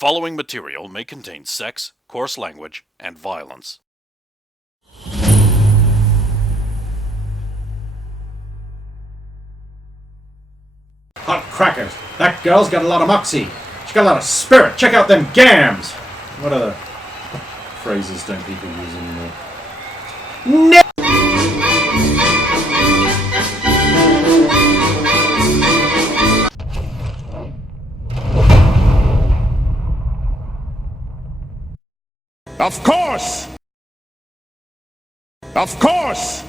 following material may contain sex, coarse language, and violence. Hot crackers! That girl's got a lot of moxie. She's got a lot of spirit. Check out them gams! What other phrases don't people use anymore? No! Of course! Of course!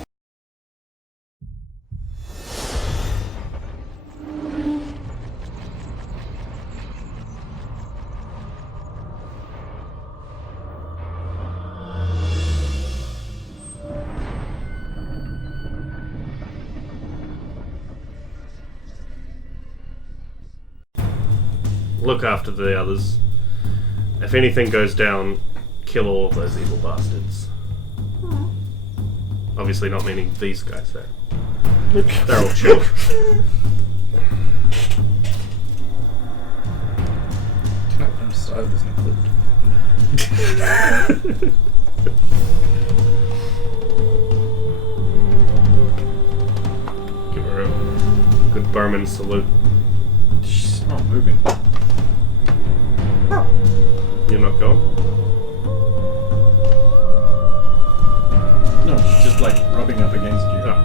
Look after the others. If anything goes down, kill all of those evil bastards. Obviously not meaning these guys there. They're all chill. Can I put him style this include? Give her a good Burman salute. She's not moving. You're not going? No, she's just like rubbing up against you. Oh.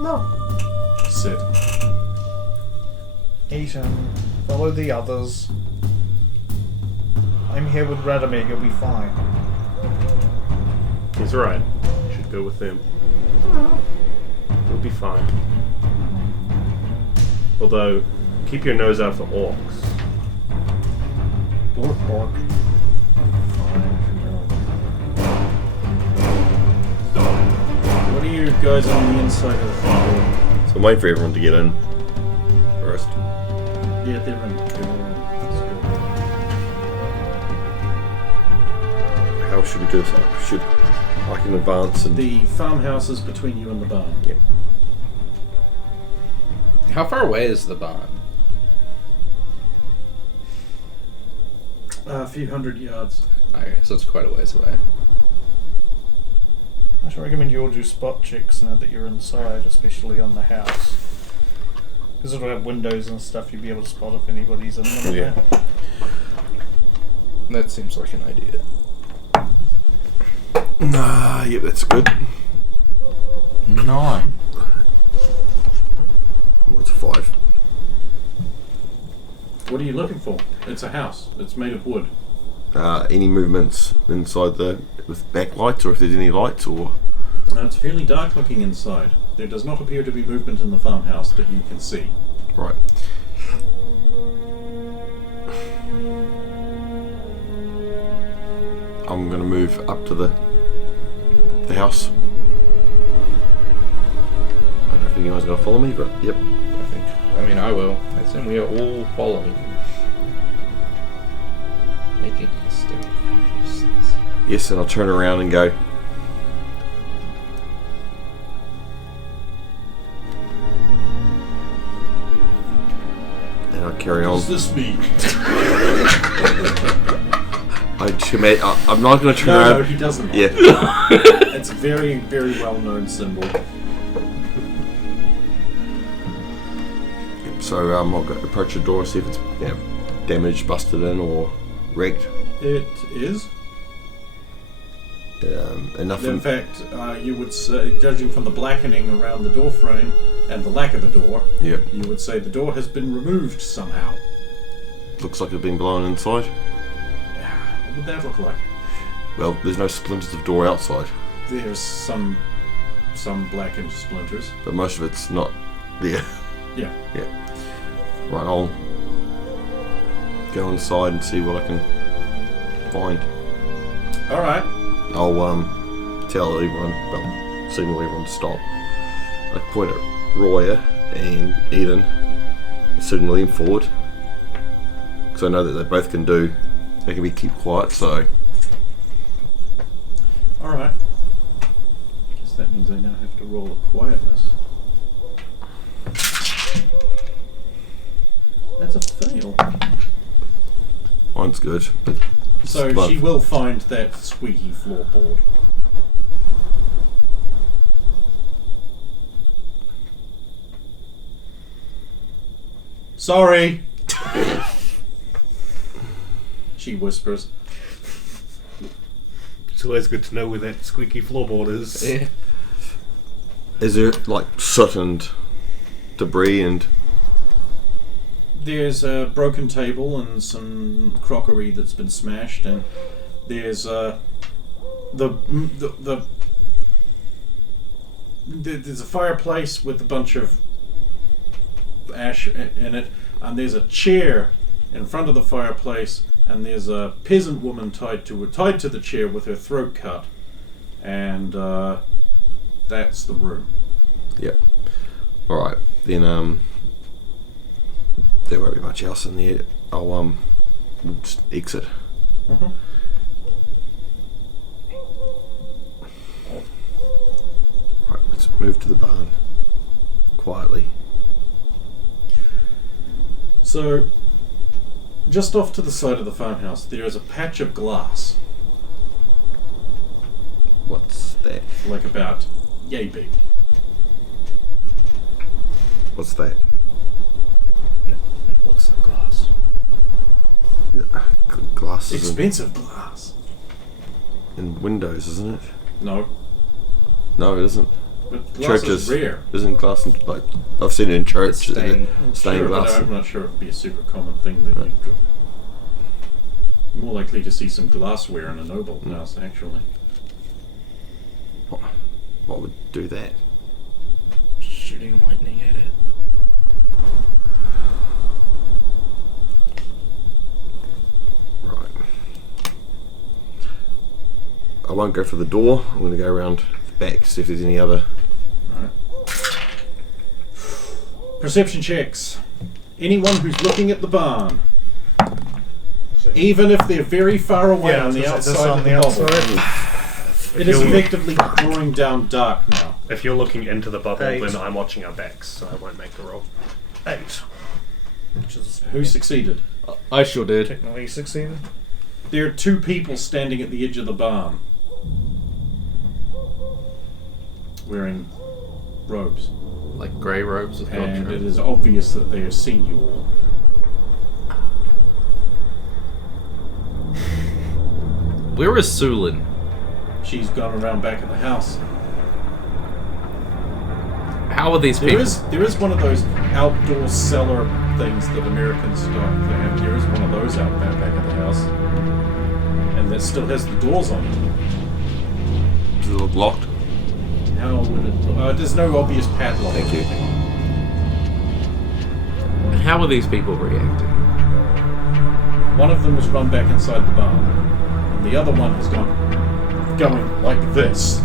No. Sit. Eat him. Follow the others. I'm here with Radomir, you'll be fine. He's right. You should go with him. You'll be fine. Although, keep your nose out for orcs. Bork, bork. What are you guys on the inside of the thing? So I'm waiting for everyone to get in first. Yeah, they're in. That's good. How should we do this? Should I can advance and The farmhouse is between you and the barn. yeah. How far away is the barn? A few hundred yards. Okay, so it's quite a ways away. I should recommend you all do spot checks now that you're inside, especially on the house. Because it'll have windows and stuff, you'll be able to spot if anybody's in them. Yeah. That seems like an idea. Nah, yeah, that's good. 9. What's a 5? What are you looking for? It's a house. It's made of wood. Any movements inside with backlights, or if there's any lights, or It's fairly dark looking inside. There does not appear to be movement in the farmhouse that you can see. right. I'm gonna move up to the house. I don't know if anyone's gonna follow me, but yep. I will. I assume we are all following. Making a step. Yes, and I'll turn around and go. And I'll carry on. What does this mean? I'm not going to turn around. No, he doesn't. Yeah. It's a very, very well-known symbol. So I'll go approach the door, see if it's damaged, busted in, or wrecked. It is. Enough. In fact, you would say, judging from the blackening around the door frame and the lack of a door, Yeah. you would say the door has been removed somehow. Looks like it's been blown inside. What would that look like? Well, there's no splinters of door outside, There's some blackened splinters. but most of it's not there. Yeah. Yeah. Right, I'll go inside and see what I can find. All right. I'll tell everyone, well, signal everyone to stop. I point at Roya and Eden and signal them forward, because I know that they both can keep quiet, so All right. Guess that means I now have to roll a quietness. That's a fail. Mine's good, but So above. she will find that squeaky floorboard. Sorry! She whispers. It's always good to know where that squeaky floorboard is. Yeah. Is there like soot and debris and There's a broken table and some crockery that's been smashed, and there's there's a fireplace with a bunch of ash in it, and there's a chair in front of the fireplace, and there's a peasant woman tied to the chair with her throat cut, and that's the room. Yep. Alright, then there won't be much else in there. I'll we'll just exit. Mhm. Right, let's move to the barn. Quietly. So, just off to the side of the farmhouse, there is a patch of glass, What's that? like about yay big. What's that? It looks like glass. Glass is Expensive glass. in windows, isn't it? No, No, it isn't. but glass Churches is rare. isn't glass in, like I've seen it in church. It's stained. Stained Sure, glass. but I'm not sure it would be a super common thing that Right. you'd more likely to see some glassware in a noble house, actually. What would do that? Shooting lightning at it. Right. I won't go for the door. I'm going to go around the back, see if there's any other. Right. Perception checks. Anyone who's looking at the barn, even if they're very far away on the outside of the bubble, it is effectively drawing down dark now. If you're looking into the bubble, 8. then I'm watching our backs, so I won't make the roll. 8. Which is Who succeeded? I sure did. technically succeeded. There are two people standing at the edge of the barn, wearing robes, Like grey robes with and it robes. is obvious that they have seen you all. Where is Sulin? She's gone around back of the house. How are these There people? is one of those outdoor cellar things that Americans stock. There is one of those out back of the house, and that still has the doors on it. Does it look locked? How would it? There's no obvious padlock. Thank you. And how are these people reacting? One of them has run back inside the barn, and the other one has going like this.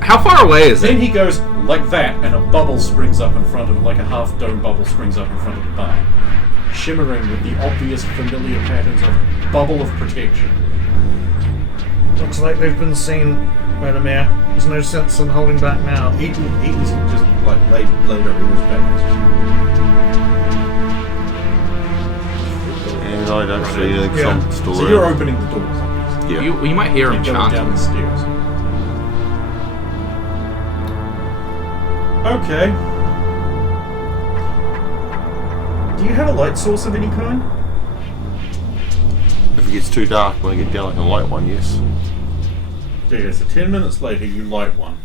How far away is Then it? he goes like that, and a bubble springs up in front of, like a half-dome bubble springs up in front of the barn, shimmering with the obvious familiar patterns of bubble of protection. Looks like they've been seen. Wait a minute. There's no sense in holding back now. Eaton's just like laid her ears back. And I don't see anything Yeah. from store. So you're opening the doors, obviously. Yeah. You might hear him And going down chanting. the stairs. Okay. Do you have a light source of any kind? If it gets too dark when I get down, I can light one. Yes. Okay, so 10 minutes later, you light one.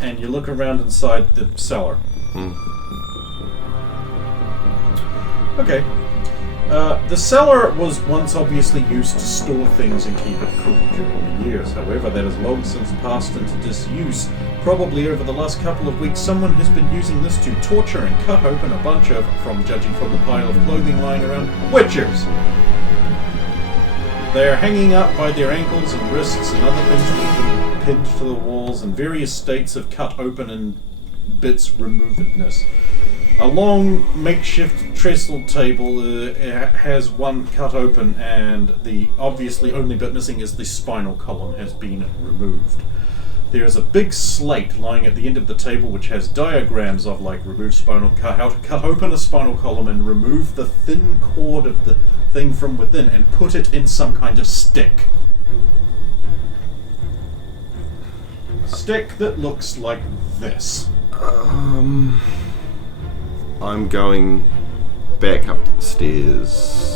And you look around inside the cellar. Hmm. Okay. The cellar was once obviously used to store things and keep it cool during the years. However, that has long since passed into disuse. Probably over the last couple of weeks, someone has been using this to torture and cut open a bunch of, from judging from the pile of clothing lying around, witchers. They are hanging up by their ankles and wrists and other things that have been pinned to the walls in various states of cut open and bits removedness. A long makeshift trestle table has one cut open, and the obviously only bit missing is the spinal column has been removed. There's a big slate lying at the end of the table which has diagrams of like how to cut open a spinal column and remove the thin cord of the thing from within and put it in some kind of stick. Stick that looks like this. I'm going back up the stairs.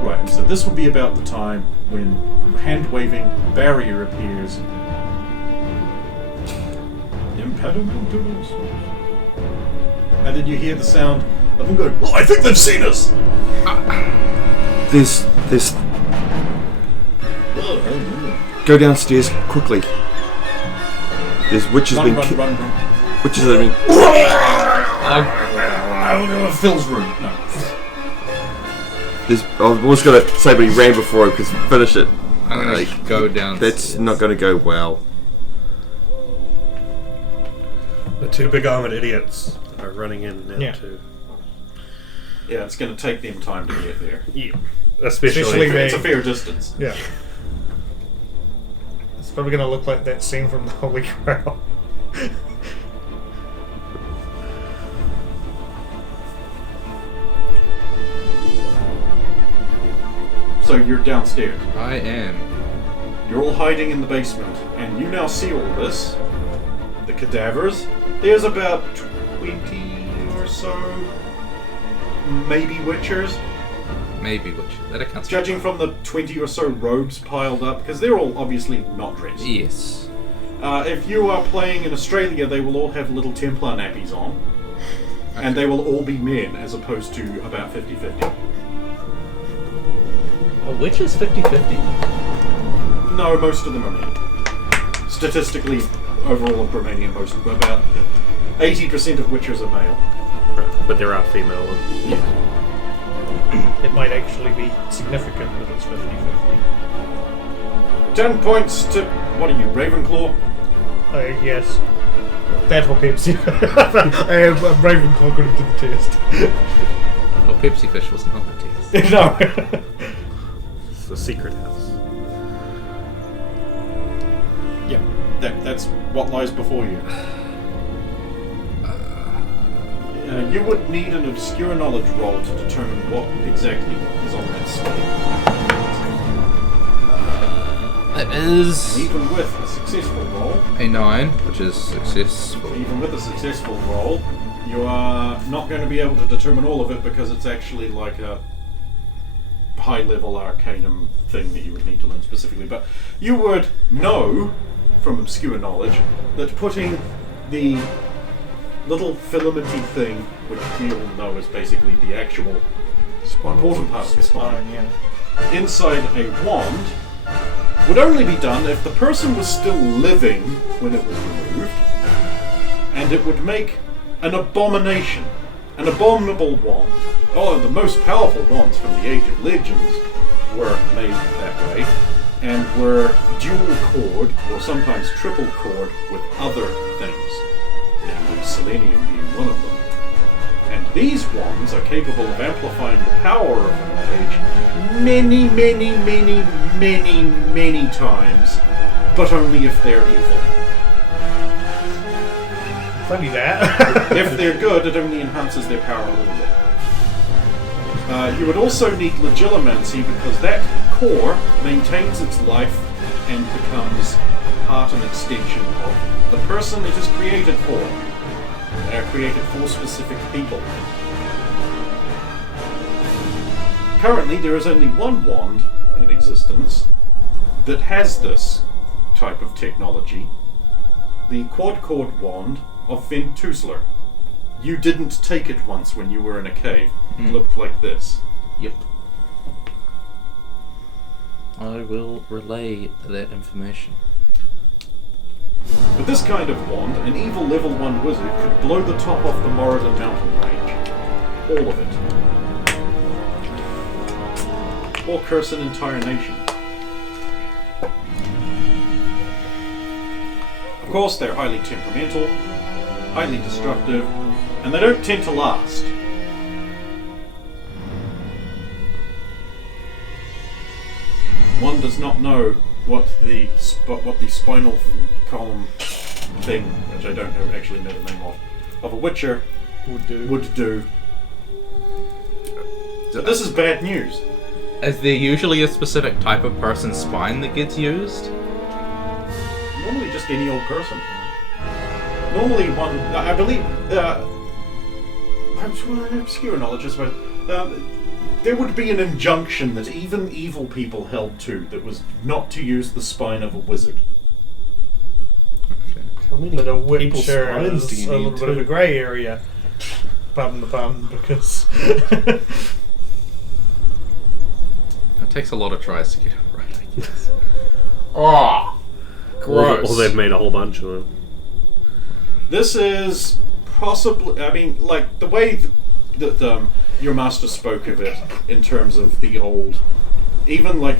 Right, and so this will be about the time when hand-waving barrier appears. Impediment to this. And then you hear the sound of them going, "Oh, I think they've seen us!" There's... Go downstairs quickly. There's witches Run. Witches that have I'll go to Phil's room. No. I was going to say, but he ran before I could finish it. I'm gonna go down. That's not going to go well. The two big armored idiots are running in now too. Yeah, it's going to take them time to get there. Yeah. Especially It's a fair distance. Yeah. It's probably going to look like that scene from the Holy Grail. So you're downstairs. I am. You're all hiding in the basement, and you now see all this. The cadavers. There's about 20 or so, maybe witchers. Maybe which that accounts. Judging from the 20 or so robes piled up, because they're all obviously not dressed. Yes. If you are playing in Australia, they will all have little Templar nappies on. Okay. And they will all be men, as opposed to about 50-50. A witch is 50-50? No, most of them are men. Statistically, overall of Romania, about 80% of witchers are male. Right. But there are female ones. Yeah. It might actually be significant that it's 50-50. 10 points to... What are you, Ravenclaw? Yes. That or Pepsi. I am Ravenclaw going to do the test. Well, Pepsi Fish wasn't on the test. No. It's the secret house. Yeah, that's what lies before you. You would need an obscure knowledge roll to determine what exactly is on that slate. That is Even with a successful roll, a 9, which is successful. even with a successful roll, you are not going to be able to determine all of it because it's actually like a high-level arcanum thing that you would need to learn specifically. But you would know from obscure knowledge that putting the little filamenty thing, which we all know is basically the actual important part of the spine, inside a wand would only be done if the person was still living when it was removed, and it would make an abomination, an abominable wand. Oh, the most powerful wands from the Age of Legends were made that way, and were dual cord, or sometimes triple cord, with other things, namely selenium being one of them. And these wands are capable of amplifying the power of the mage many, many, many, many, many times, but only if they're evil. Funny that. If they're good, it only enhances their power a little bit. You would also need legilimancy because that core maintains its life and becomes part and extension of the person it is created for. They are created for specific people. Currently, there is only one wand in existence that has this type of technology. The quad-cord wand of Ventusler. You didn't take it once when you were in a cave. It looked like this. Yep. I will relay that information. With this kind of wand, an evil level 1 wizard could blow the top off the Moradin mountain range. All of it. Or curse an entire nation. Of course, they're highly temperamental, highly destructive, and they don't tend to last. One does not know what the spinal column thing, which I don't actually know the name of a witcher would do. So this is bad news. Is there usually a specific type of person's spine that gets used? Normally just any old person. Normally one, I believe, obscure knowledge I suppose, there would be an injunction that even evil people held to that was not to use the spine of a wizard. How many But a people's witcher spines do is you a need little bit of a to... grey area. Pardon the pun, because... It takes a lot of tries to get it right, I guess. Oh, gross. Or they've made a whole bunch of them. This is possibly, I mean, like, the way that your master spoke of it in terms of the old, even like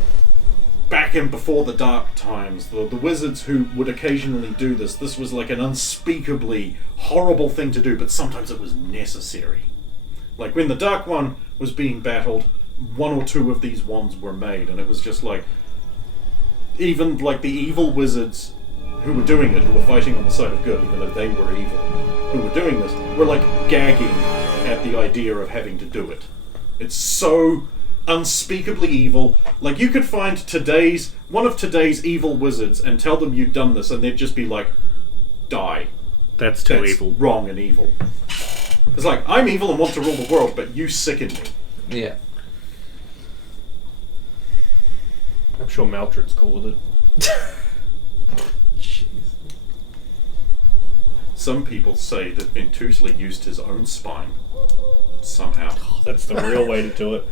back in before the dark times, the wizards who would occasionally do this was like an unspeakably horrible thing to do, but sometimes it was necessary. Like when the Dark One was being battled, one or two of these wands were made, and it was just like, even like the evil wizards who were doing it, who were fighting on the side of good, even though they were evil, who were doing this, were like gagging at the idea of having to do it. It's so unspeakably evil. Like, you could find one of today's evil wizards and tell them you'd done this, and they'd just be like, die. That's too That's evil. wrong and evil. It's like, I'm evil and want to rule the world, but you sicken me. Yeah. I'm sure Maldred's cool with it. Some people say that Ventusli used his own spine. Somehow. That's the real way to do it.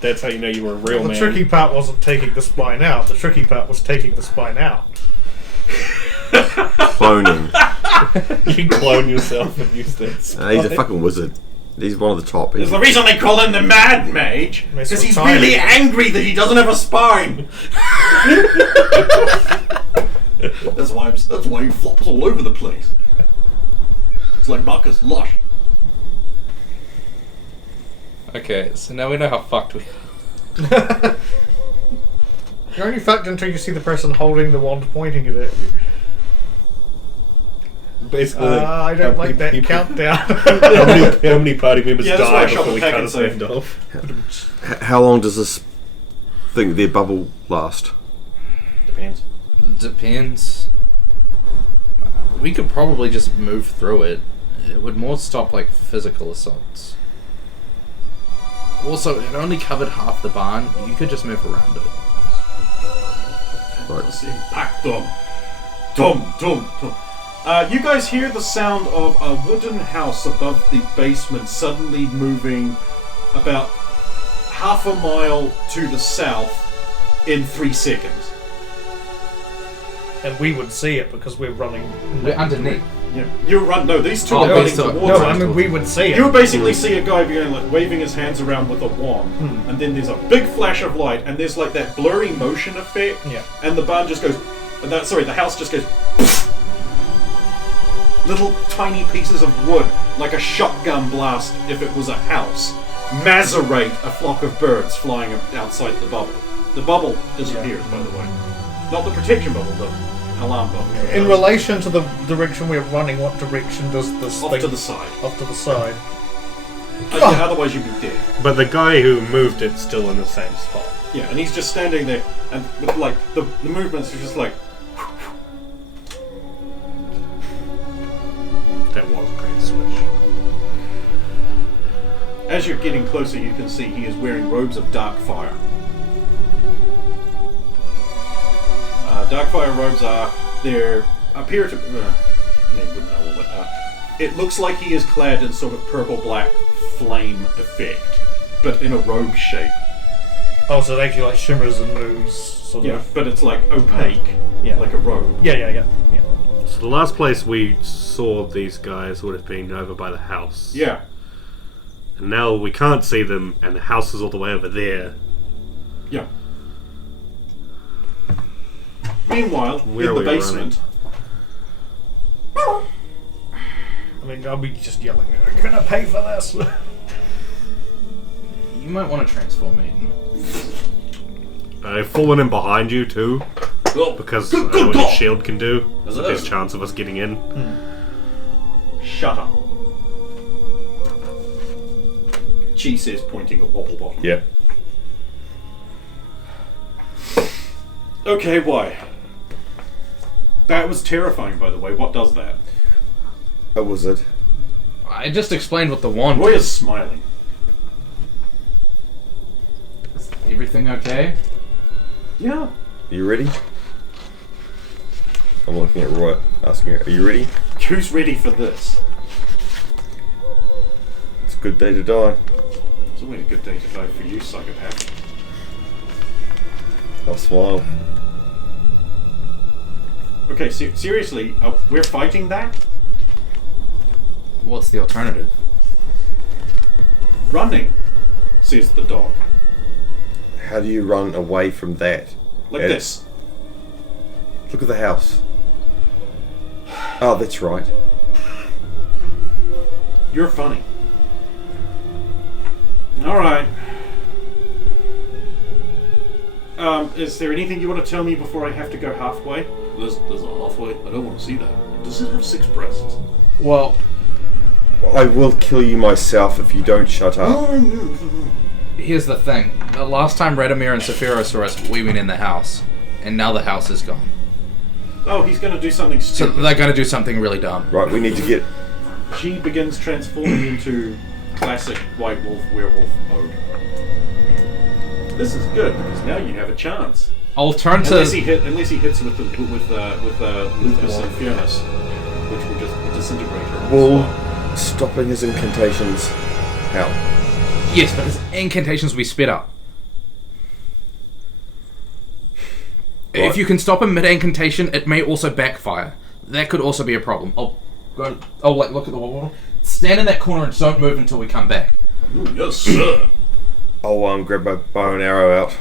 That's how you know you were a real The man. tricky part wasn't taking the spine out. The tricky part was taking the spine out. Cloning. You can clone yourself and use that. He's a fucking wizard. He's one of the top. There's the reason they call him the Mad Mage, That's because he's what time really it is. angry that he doesn't have a spine. that's why he flops all over the place. It's like Marcus Lush. Okay, so now we know how fucked we are. You're only fucked until you see the person holding the wand pointing it at you. Basically, I don't like that countdown. how many party members Yeah, that's why I die shot before the we pack cut and his say- hand off? How long does this their bubble last? Depends. Depends. We could probably just move through it. It would more stop like physical assaults. Also, it only covered half the barn. You could just move around it. Let's impact them. Dum, dum, dum. You guys hear the sound of a wooden house above the basement suddenly moving about half a mile to the south in 3 seconds. And we would see it because we're running. We're underneath. Yeah, you run. No, these two Oh, are running these two- towards No, it. I mean we would see it. You basically see a guy being like waving his hands around with a wand, and then there's a big flash of light, and there's like that blurry motion effect, Yeah. and the barn just goes. The house just goes. Little tiny pieces of wood, like a shotgun blast if it was a house, macerate a flock of birds flying outside the bubble. The bubble disappears, by the way. Not the protection bubble, the alarm bubble. In relation to the direction we're running, what direction does this Off thing... to the side. Off to the side. Yeah, otherwise you'd be dead. But the guy who moved it's still in the same spot. Yeah, and he's just standing there, and with like the movements are just like. That was a great switch. As you're getting closer, you can see he is wearing robes of dark fire. Dark fire robes appear to. You wouldn't know all that. It looks like he is clad in sort of purple-black flame effect, but in a robe shape. Oh, so it actually like shimmers and moves, sort Yeah, of. but it's like opaque, Yeah. like a robe. Yeah. So the last place we saw these guys would have been over by the house. Yeah. And now we can't see them, and the house is all the way over there. Yeah. Meanwhile, Where in are the we basement. I mean, I'll be just yelling, "I'm gonna pay for this!" You might want to transform Aiden. I've fallen in behind you too. because I know what his shield can do. There's a Hello. best chance of us getting in. Shut up. She says, pointing at Wobble Bottom. Yep. Okay, why? That was terrifying, by the way. What does that? A wizard. I just explained what the wand Roy is. is smiling. Everything okay? Yeah. You ready? I'm looking at Roy, asking her, are you ready? Who's ready for this? It's a good day to die. It's always a good day to die for you, psychopath. I'll smile. Okay, seriously, we're fighting that? What's the alternative? Running, says the dog. How do you run away from that? Like And- this. Look at the house. Oh, that's right. You're funny. Alright. Is there anything you want to tell me before I have to go halfway? There's a halfway. I don't want to see that. Does it have 6 breasts? Well, I will kill you myself if you don't shut up. here's the thing. The last time Radomir and Saphira saw us, we went in the house. And now the house is gone. Oh, he's going to do something So stupid. they're gonna do something really dumb. Right, we need to get... She begins transforming into classic white wolf werewolf mode. This is good because now you have a chance. I'll turn to... Unless he hits with Lupus and Furnace, which will just disintegrate her. Will stopping his incantations help? Yes, but his incantations will be sped up. Right. If you can stop him mid-incantation, it may also backfire. That could also be a problem. I'll look at the wall. Stand in that corner and don't move until we come back. Ooh, yes, sir. I'll grab my bow and arrow out.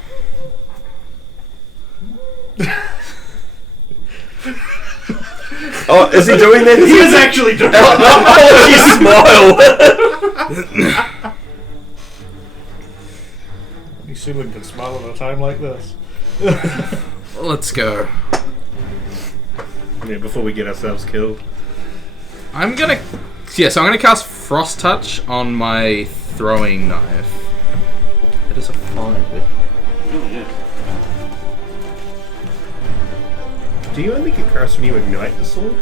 Oh, is he doing that? He is actually doing Oh, you smile! You Sulan can smile at a time like this. Let's go. Yeah, before we get ourselves killed. I'm gonna cast Frost Touch on my throwing knife. It is a 5. Oh, yeah. Do you only get cursed when you ignite the sword?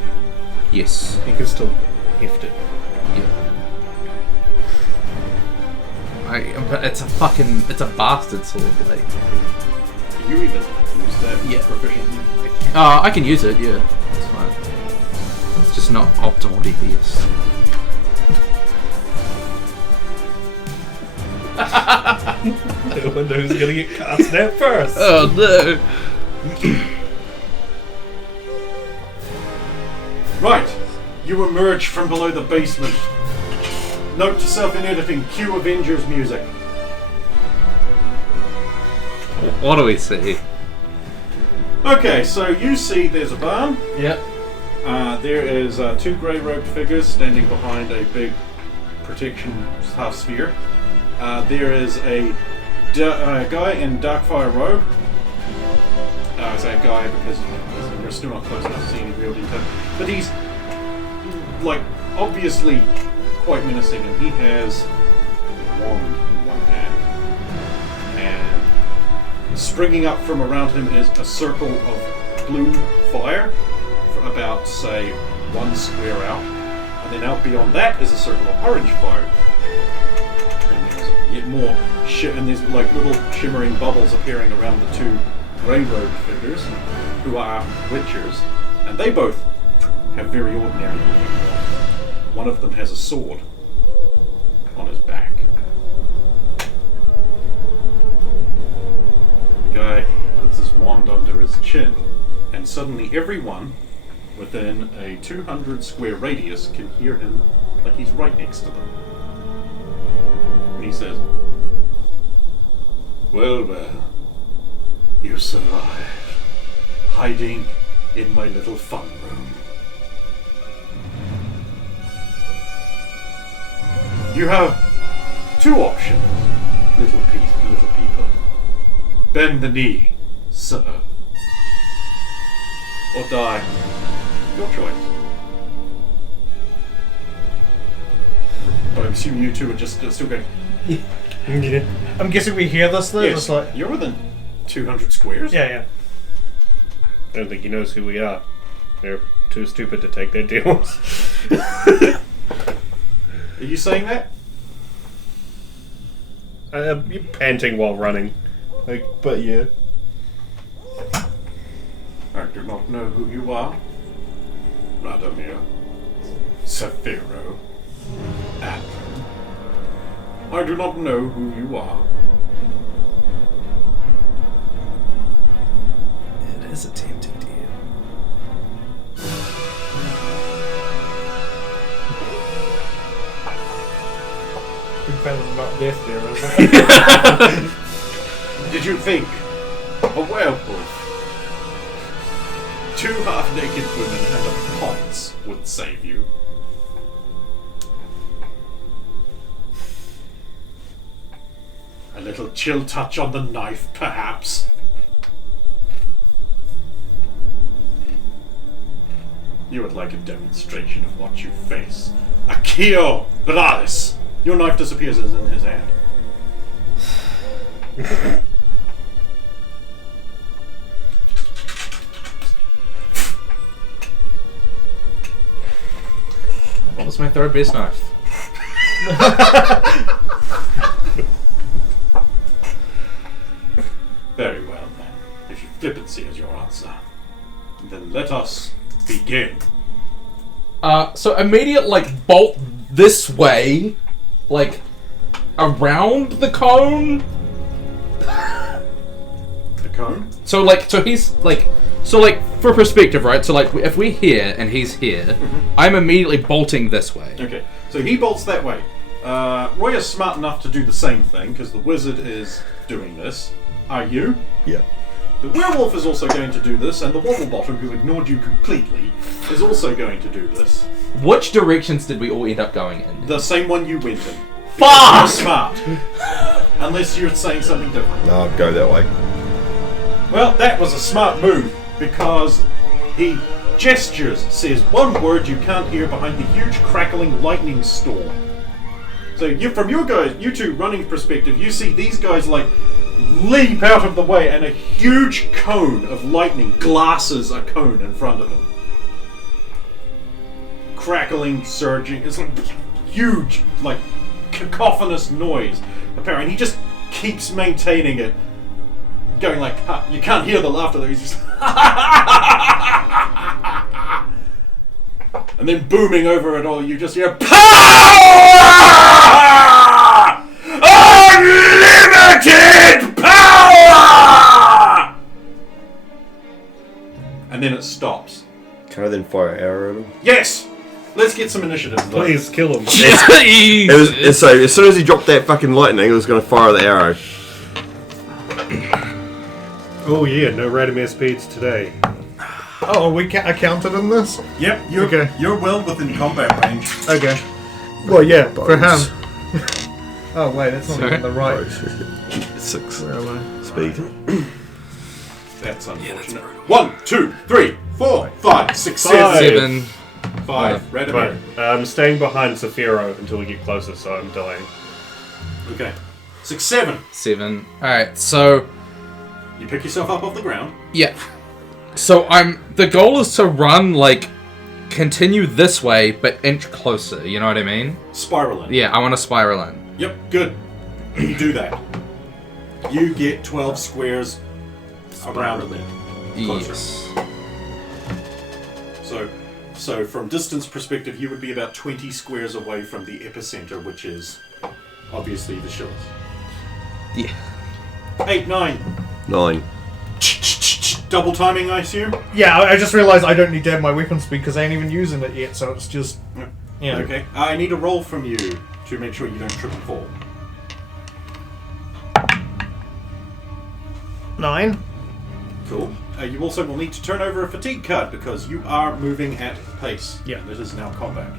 Yes. You can still heft it. Yeah. But it's a bastard sword. Like, Can you even use that proficiently? I can use it. Yeah, it's fine. It's just not optimal DPS. I wonder who's gonna get cast out first. Oh no! Right. You emerge from below the basement. Note to self in editing, cue Avengers music. What do we see? Okay, so you see there's a barn. Yep. There is 2 grey-robed figures standing behind a big protection half sphere. There is a guy in Darkfire robe. I say guy because we're still not close enough to see any real detail. But he's, like, obviously quite menacing, and he has a wand in one hand. And springing up from around him is a circle of blue fire, for about, say, 1 square out. And then out beyond that is a circle of orange fire. And there's yet more and there's like little shimmering bubbles appearing around the 2 grey-robed figures, who are witchers, and they both have very ordinary looking weapons. One of them has a sword on his back. The guy puts his wand under his chin, and suddenly everyone within a 200 square radius can hear him like he's right next to them. And he says, "Well, well, you survived, hiding in my little fun room. You have 2 options, little people. Bend the knee, sir. or die. Your choice. But I'm assuming you two are just still going. Yeah. I'm guessing we hear this though. Yes, It's like, you're within 200 squares. yeah. I don't think he knows who we are. They're too stupid to take their deals. Are you saying that? You're panting while running. Like, but yeah. I do not know who you are, Radomir, Saphiro, Adler. I do not know who you are. It is a tempting deal. Big fan of not death there, isn't it? Did you think a werewolf, 2 half-naked women and a pox would save you? A little chill touch on the knife, perhaps? You would like a demonstration of what you face. Akio Bralis! Your knife disappears as in his hand. What was my third best knife? Very well, then. If you flippancy is your answer, then let us begin. So immediate, like, bolt this way, like, around the cone. The cone? So he's, like, for perspective, right? So, like, if we're here and he's here, I'm immediately bolting this way. Okay, so he bolts that way. Roy is smart enough to do the same thing, because the wizard is doing this. Are you? Yeah. The werewolf is also going to do this, and the wobblebottom, who ignored you completely, is also going to do this. Which directions did we all end up going in? The same one you went in. Fuck! You're smart. Unless you're saying something different. No, I'll go that way. Well, that was a smart move, because he gestures, says one word you can't hear behind the huge crackling lightning storm. So from you two running perspective, you see these guys like leap out of the way, and a huge cone of lightning glasses a cone in front of them. Crackling, surging, it's like huge, like cacophonous noise. Apparently, he just keeps maintaining it, going like, you can't hear the laughter though. He's just, and then booming over it all, you just hear power, unlimited power, and then it stops. Can I then fire an arrow at him? Yes, let's get some initiative. Please kill him. So as soon as he dropped that fucking lightning, I was going to fire the arrow. Oh yeah, no Radomir speeds today. Oh, I counted in this? Yep, you're Okay. You're well within combat range. Okay. Well, yeah, for him. Bonus. Oh, wait, that's not even the right. 6 Where am I? speed. That's unfortunate. 1, 2, 3, 4, 5, 6, 7. 7. 5. Right. Radomir. I'm staying behind Saphiro until we get closer, so I'm delaying. Okay. 6, 7. 7. Alright, so You pick yourself up off the ground. yeah. So the goal is to run, like, continue this way, but inch closer, you know what I mean? Spiral in. Yeah, I want to spiral in. Yep, good. You do that. You get 12 squares around it. Closer. Yes. So from distance perspective, you would be about 20 squares away from the epicenter, which is obviously the Shillis. Yeah. 8, 9. 9. Double timing, I assume? Yeah, I just realised I don't need to have my weapon speed because I ain't even using it yet, so it's just... Yeah. Okay. I need a roll from you to make sure you don't trip and fall. 9. Cool. You also will need to turn over a fatigue card because you are moving at pace. Yeah. And it is now combat.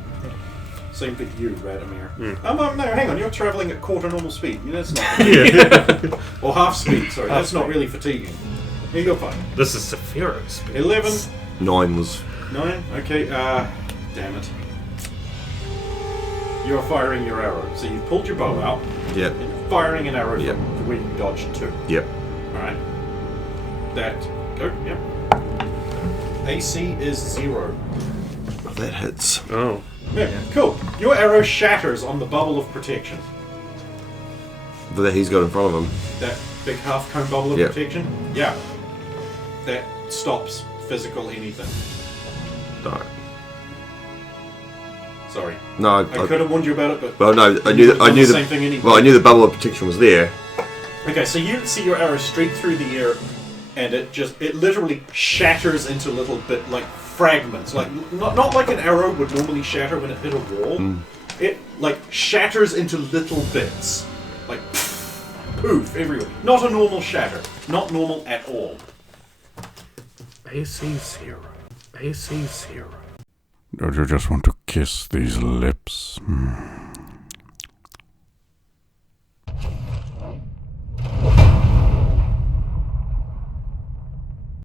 Same for you, Radomir. No, hang on. You're travelling at quarter normal speed. That's not. Or half speed. Sorry, that's not really fatiguing. Yeah, you're fine. This is Saphiro's speed. 11, 9 was... 9? Okay, damn it. You're firing your arrow. So you've pulled your bow out. Yep. And you're firing an arrow Yep. from where you dodged to. Yep. Alright. That. Go. Yep. AC is 0. Oh, that hits. Oh. Yeah, cool. Your arrow shatters on the bubble of protection. That he's got in front of him. That big half-cone bubble of Yep. protection? Yeah. That stops physical anything. No. Sorry. No, I could have warned you about it, but... Well, no, I knew the the same thing anyway. Well, I knew the bubble of protection was there. Okay, so you see your arrow straight through the air, and it literally shatters into little bit, like, fragments. Like, not like an arrow would normally shatter when it hit a wall. It, like, shatters into little bits. Like, poof, everywhere. Not a normal shatter. Not normal at all. AC 0. AC 0. Don't you just want to kiss these lips?